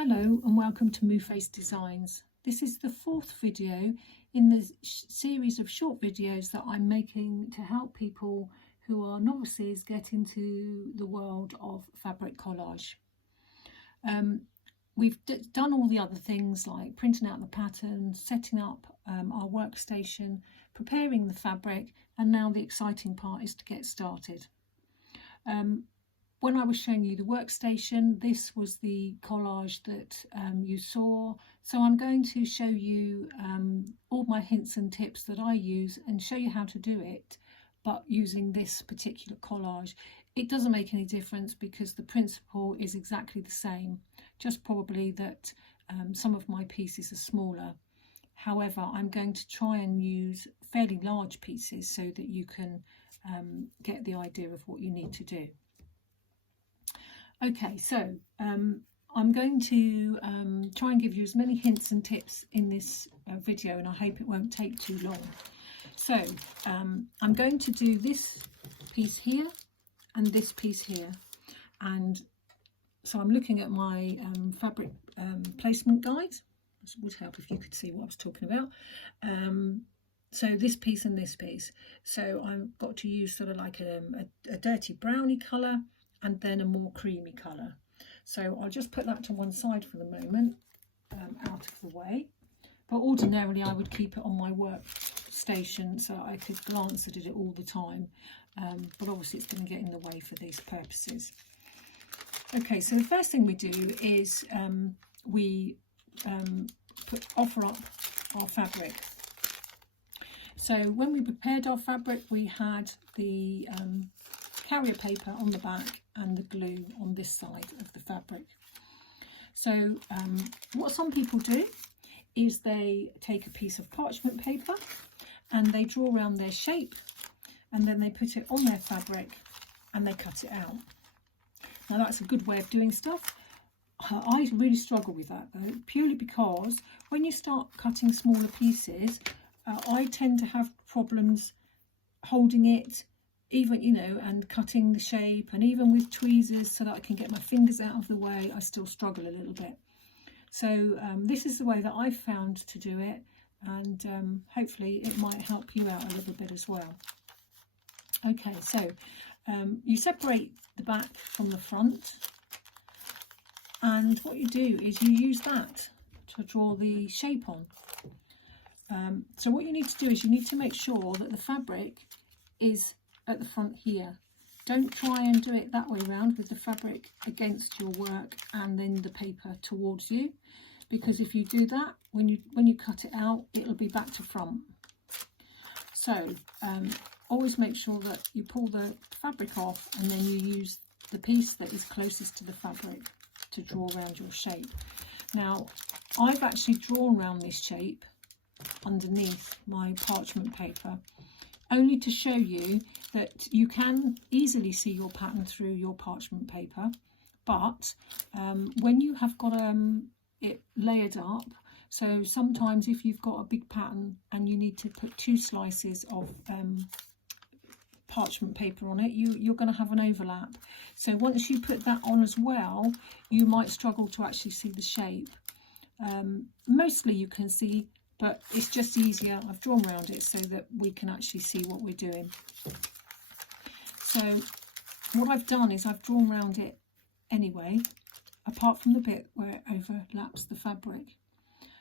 Hello and welcome to Moofface Designs. This is the fourth video in the series of short videos that I'm making to help people who are novices get into the world of fabric collage. We've done all the other things like printing out the pattern, setting up our workstation, preparing the fabric, and now the exciting part is to get started. When I was showing you the workstation, this was the collage that you saw. So I'm going to show you all my hints and tips that I use and show you how to do it, but using this particular collage. It doesn't make any difference because the principle is exactly the same, just probably that some of my pieces are smaller. However, I'm going to try and use fairly large pieces so that you can get the idea of what you need to do. Okay, so I'm going to try and give you as many hints and tips in this video, and I hope it won't take too long. So I'm going to do this piece here and this piece here, and so I'm looking at my fabric placement guide. This would help if you could see what I was talking about. So this piece and this piece. So I've got to use sort of like a dirty browny colour and then a more creamy colour. So I'll just put that to one side for the moment, out of the way. But ordinarily I would keep it on my workstation so I could glance at it all the time. But obviously it's going to get in the way for these purposes. Okay, so the first thing we do is we offer up our fabric. So when we prepared our fabric, we had the carrier paper on the back and the glue on this side of the fabric. So what some people do is they take a piece of parchment paper and they draw around their shape, and then they put it on their fabric and they cut it out. Now that's a good way of doing stuff. I really struggle with that though, purely because when you start cutting smaller pieces, I tend to have problems holding it, even, you know, and cutting the shape, and even with tweezers so that I can get my fingers out of the way, I still struggle a little bit. So this is the way that I've found to do it, and hopefully it might help you out a little bit as well. Okay, so you separate the back from the front, and what you do is you use that to draw the shape on. So what you need to do is you need to make sure that the fabric is at the front here. Don't try and do it that way round with the fabric against your work and then the paper towards you, because if you do that, when you cut it out, it'll be back to front. So always make sure that you pull the fabric off and then you use the piece that is closest to the fabric to draw around your shape. Now I've actually drawn around this shape underneath my parchment paper, only to show you that you can easily see your pattern through your parchment paper, but when you have got it layered up, so sometimes if you've got a big pattern and you need to put two slices of parchment paper on it, you're going to have an overlap. So once you put that on as well, you might struggle to actually see the shape. Mostly you can see, but it's just easier. I've drawn around it so that we can actually see what we're doing. So what I've done is I've drawn around it anyway, apart from the bit where it overlaps the fabric.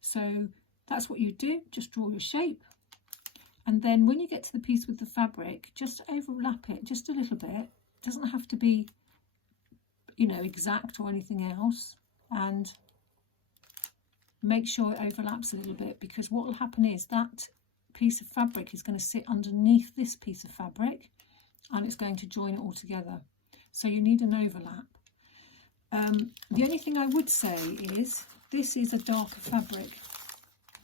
So that's what you do, just draw your shape. And then when you get to the piece with the fabric, just overlap it just a little bit. It doesn't have to be, you know, exact or anything else. And make sure it overlaps a little bit, because what will happen is that piece of fabric is going to sit underneath this piece of fabric and it's going to join it all together. So you need an overlap. The only thing I would say is this is a darker fabric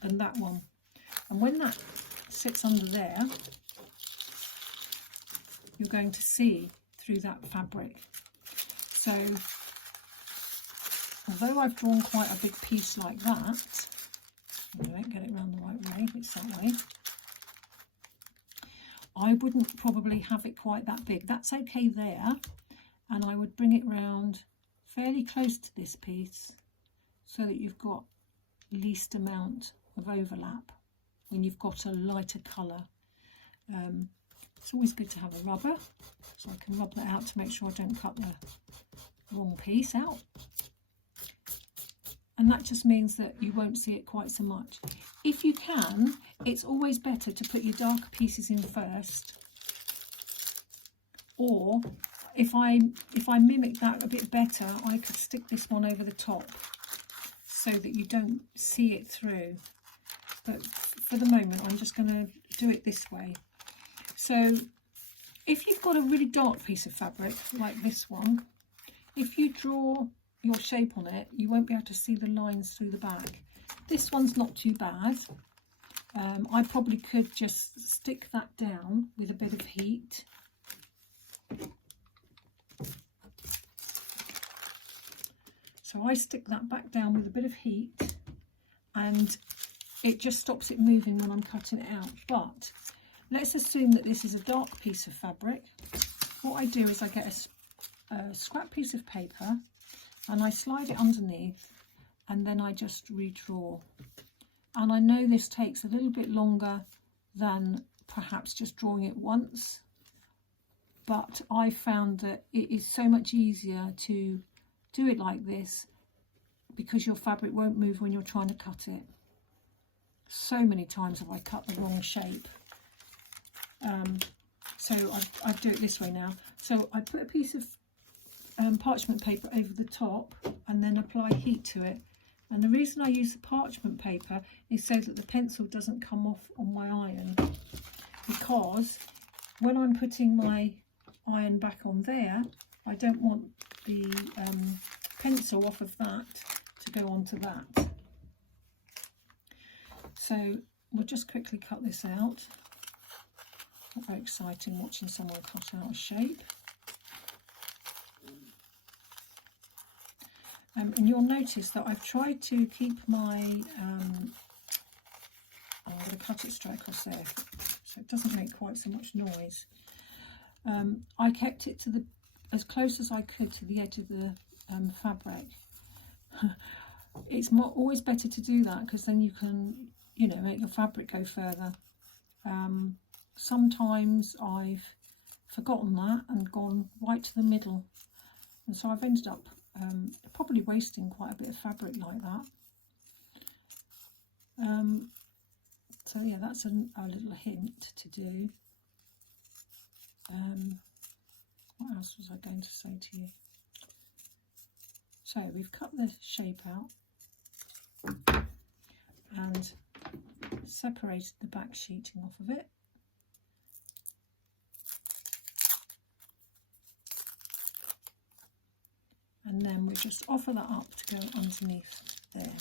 than that one, and when that sits under there, you're going to see through that fabric. So although I've drawn quite a big piece like that, I won't get it around the right way, it's that way, I wouldn't probably have it quite that big. That's okay there, and I would bring it round fairly close to this piece so that you've got least amount of overlap when you've got a lighter colour. It's always good to have a rubber, so I can rub that out to make sure I don't cut the wrong piece out. And that just means that you won't see it quite so much. If you can, it's always better to put your darker pieces in first, or if I mimic that a bit better, I could stick this one over the top so that you don't see it through. But for the moment, I'm just going to do it this way. So if you've got a really dark piece of fabric like this one, if you draw your shape on it, you won't be able to see the lines through the back. This one's not too bad. I probably could just stick that down with a bit of heat. So I stick that back down with a bit of heat, and it just stops it moving when I'm cutting it out. But let's assume that this is a dark piece of fabric. What I do is I get a scrap piece of paper and I slide it underneath, and then I just redraw. And I know this takes a little bit longer than perhaps just drawing it once, but I found that it is so much easier to do it like this because your fabric won't move when you're trying to cut it. So many times have I cut the wrong shape. So I do it this way now. So I put a piece of parchment paper over the top and then apply heat to it. And the reason I use the parchment paper is so that the pencil doesn't come off on my iron, because when I'm putting my iron back on there, I don't want the pencil off of that to go onto that. So we'll just quickly cut this out. Not very exciting watching someone cut out a shape. And you'll notice that I've tried to keep my, I'm going to cut it straight across there so it doesn't make quite so much noise. I kept it to as close as I could to the edge of the fabric. It's always better to do that, because then you can, you know, make your fabric go further. Sometimes I've forgotten that and gone right to the middle, and so I've ended up probably wasting quite a bit of fabric like that. So yeah, that's a little hint to do. What else was I going to say to you? So we've cut the shape out and separated the back sheeting off of it. And then we just offer that up to go underneath there.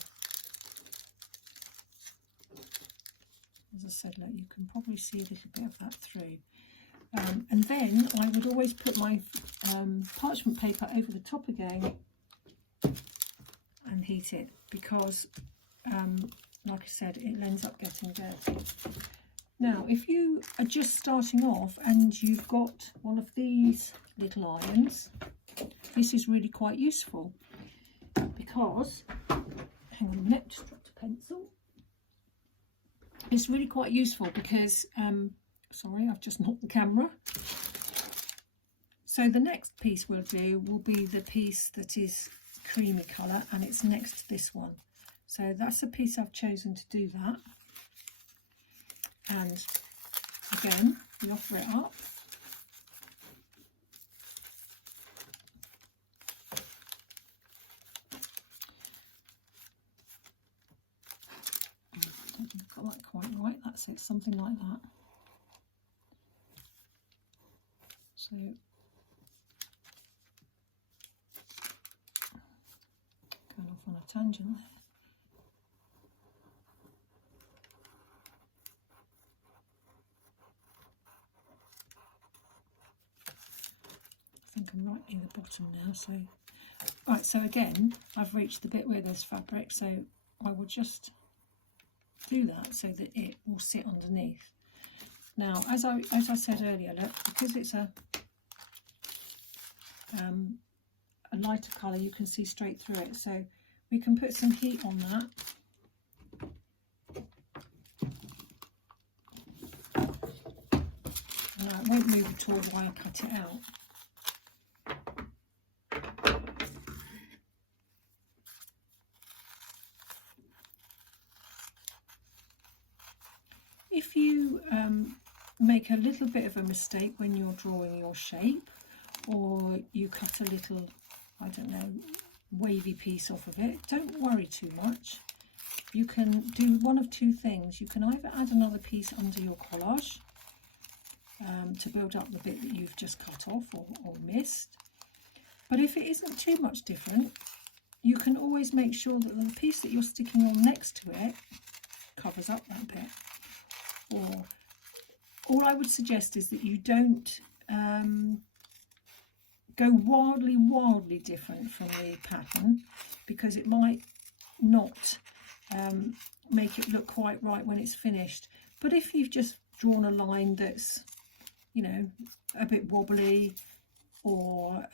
As I said, look, you can probably see a little bit of that through. And then I would always put my parchment paper over the top again and heat it, because like I said, it ends up getting dirty. Now if you are just starting off and you've got one of these little irons, this is really quite useful, because, hang on a minute, just dropped a pencil. It's really quite useful because, sorry, I've just knocked the camera. So the next piece we'll do will be the piece that is creamy colour, and it's next to this one. So that's the piece I've chosen to do that. And again, we offer it up. I don't think I've got that quite right. That's it, something like that. So going off on a tangent there. I think I'm right near the bottom now. So right, so again I've reached the bit where there's fabric, so I will just do that so that it will sit underneath. Now as I said earlier, look, because it's a lighter colour, you can see straight through it. So we can put some heat on that. Now it won't move at all while I cut it out. If you make a little bit of a mistake when you're drawing your shape, or you cut a little, I don't know, wavy piece off of it, don't worry too much. You can do one of two things. You can either add another piece under your collage to build up the bit that you've just cut off or missed. But if it isn't too much different, you can always make sure that the piece that you're sticking on next to it covers up that bit. Or all I would suggest is that you don't go wildly different from the pattern, because it might not make it look quite right when it's finished. But if you've just drawn a line that's, you know, a bit wobbly, or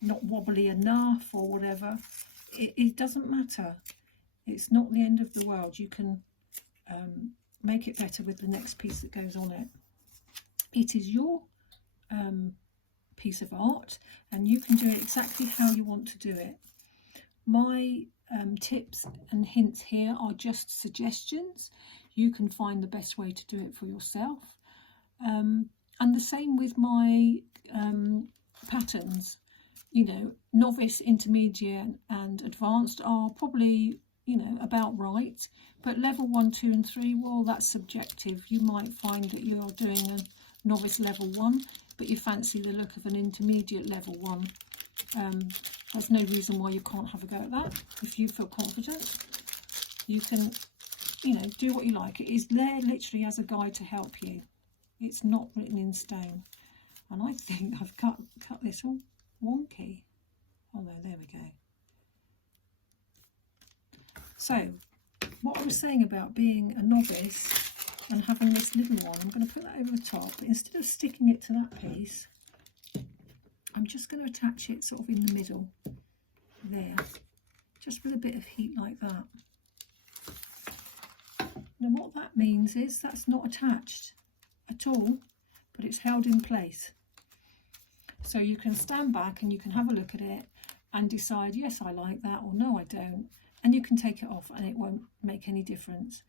not wobbly enough, or whatever, it doesn't matter. It's not the end of the world. You can make it better with the next piece that goes on it. It is your piece of art, and you can do it exactly how you want to do it. My tips and hints here are just suggestions. You can find the best way to do it for yourself. And the same with my patterns. You know, novice, intermediate and advanced are probably, you know, about right, but level 1, 2 and 3, well, that's subjective. You might find that you're doing a novice level 1, but you fancy the look of an intermediate level 1. There's no reason why you can't have a go at that. If you feel confident, you can, you know, do what you like. It is there literally as a guide to help you. It's not written in stone. And I think I've cut this all wonky. Oh no, there we go. So, what I was saying about being a novice and having this little one, I'm going to put that over the top. But instead of sticking it to that piece, I'm just going to attach it sort of in the middle there, just with a bit of heat like that. Now what that means is that's not attached at all, but it's held in place. So you can stand back and you can have a look at it and decide, yes, I like that, or no, I don't. And you can take it off and it won't make any difference.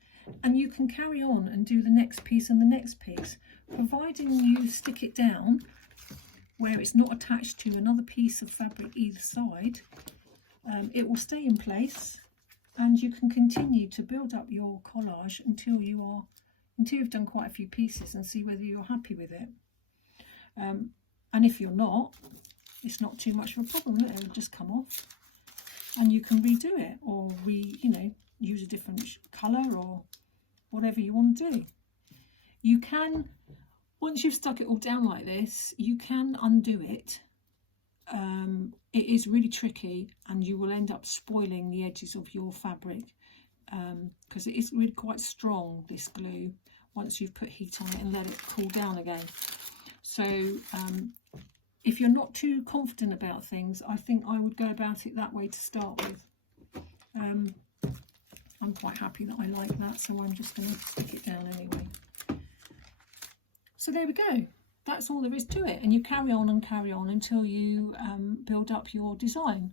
And you can carry on and do the next piece and the next piece, providing you stick it down where it's not attached to another piece of fabric either side. It will stay in place, and you can continue to build up your collage until you've done quite a few pieces and see whether you're happy with it. And if you're not, it's not too much of a problem. It will just come off, and you can redo it, or use a different colour or whatever you want to do. You can, once you've stuck it all down like this, you can undo it. It is really tricky, and you will end up spoiling the edges of your fabric, because it is really quite strong, this glue, once you've put heat on it and let it cool down again. So if you're not too confident about things, I think I would go about it that way to start with. I'm quite happy that I like that, so I'm just going to stick it down anyway. So there we go. That's all there is to it, and you carry on until you build up your design.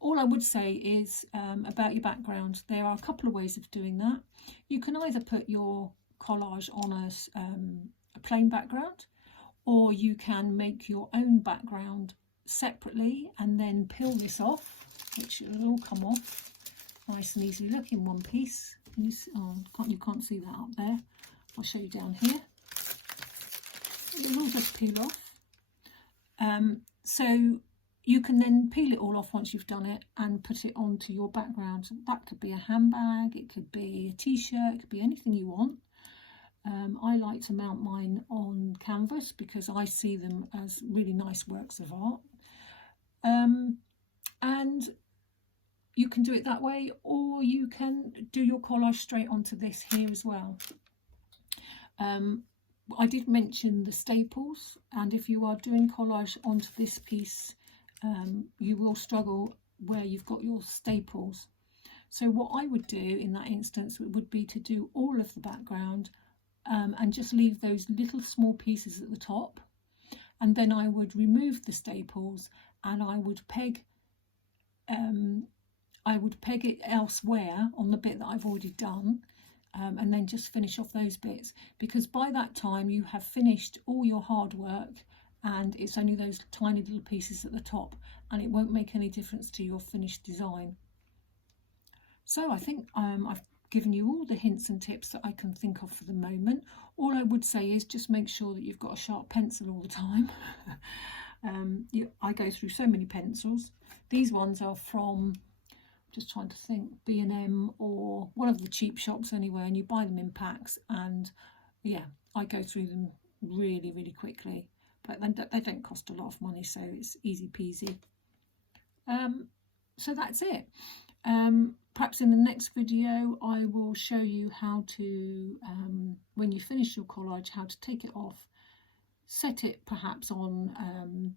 All I would say is about your background. There are a couple of ways of doing that. You can either put your collage on a plain background, or you can make your own background separately and then peel this off, which will all come off nice and easily. Look, in one piece. You can't see that up there. I'll show you down here. It will just peel off. So you can then peel it all off once you've done it and put it onto your background. So that could be a handbag, it could be a t-shirt, it could be anything you want. I like to mount mine on canvas because I see them as really nice works of art. And you can do it that way, or you can do your collage straight onto this here as well. I did mention the staples, and if you are doing collage onto this piece, you will struggle where you've got your staples. So what I would do in that instance would be to do all of the background and just leave those little small pieces at the top, and then I would remove the staples and I would peg it elsewhere on the bit that I've already done, and then just finish off those bits, because by that time you have finished all your hard work and it's only those tiny little pieces at the top, and it won't make any difference to your finished design. So I think I've given you all the hints and tips that I can think of for the moment. All I would say is just make sure that you've got a sharp pencil all the time. I go through so many pencils. These ones are from, just trying to think, B&M or one of the cheap shops anywhere, and you buy them in packs, and yeah, I go through them really, really quickly, but they don't cost a lot of money, so it's easy peasy. So that's it. Perhaps in the next video I will show you how to, when you finish your collage, how to take it off, set it perhaps on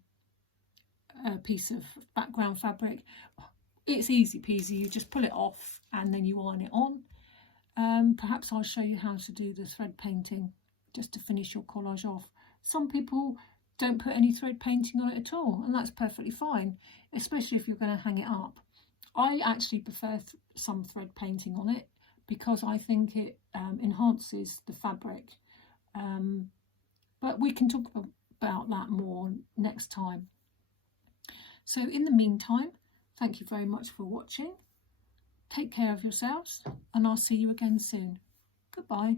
a piece of background fabric. It's easy peasy, you just pull it off and then you iron it on. Perhaps I'll show you how to do the thread painting just to finish your collage off. Some people don't put any thread painting on it at all, and that's perfectly fine, especially if you're going to hang it up. I actually prefer some thread painting on it because I think it enhances the fabric. But we can talk about that more next time. So in the meantime, thank you very much for watching. Take care of yourselves, and I'll see you again soon. Goodbye.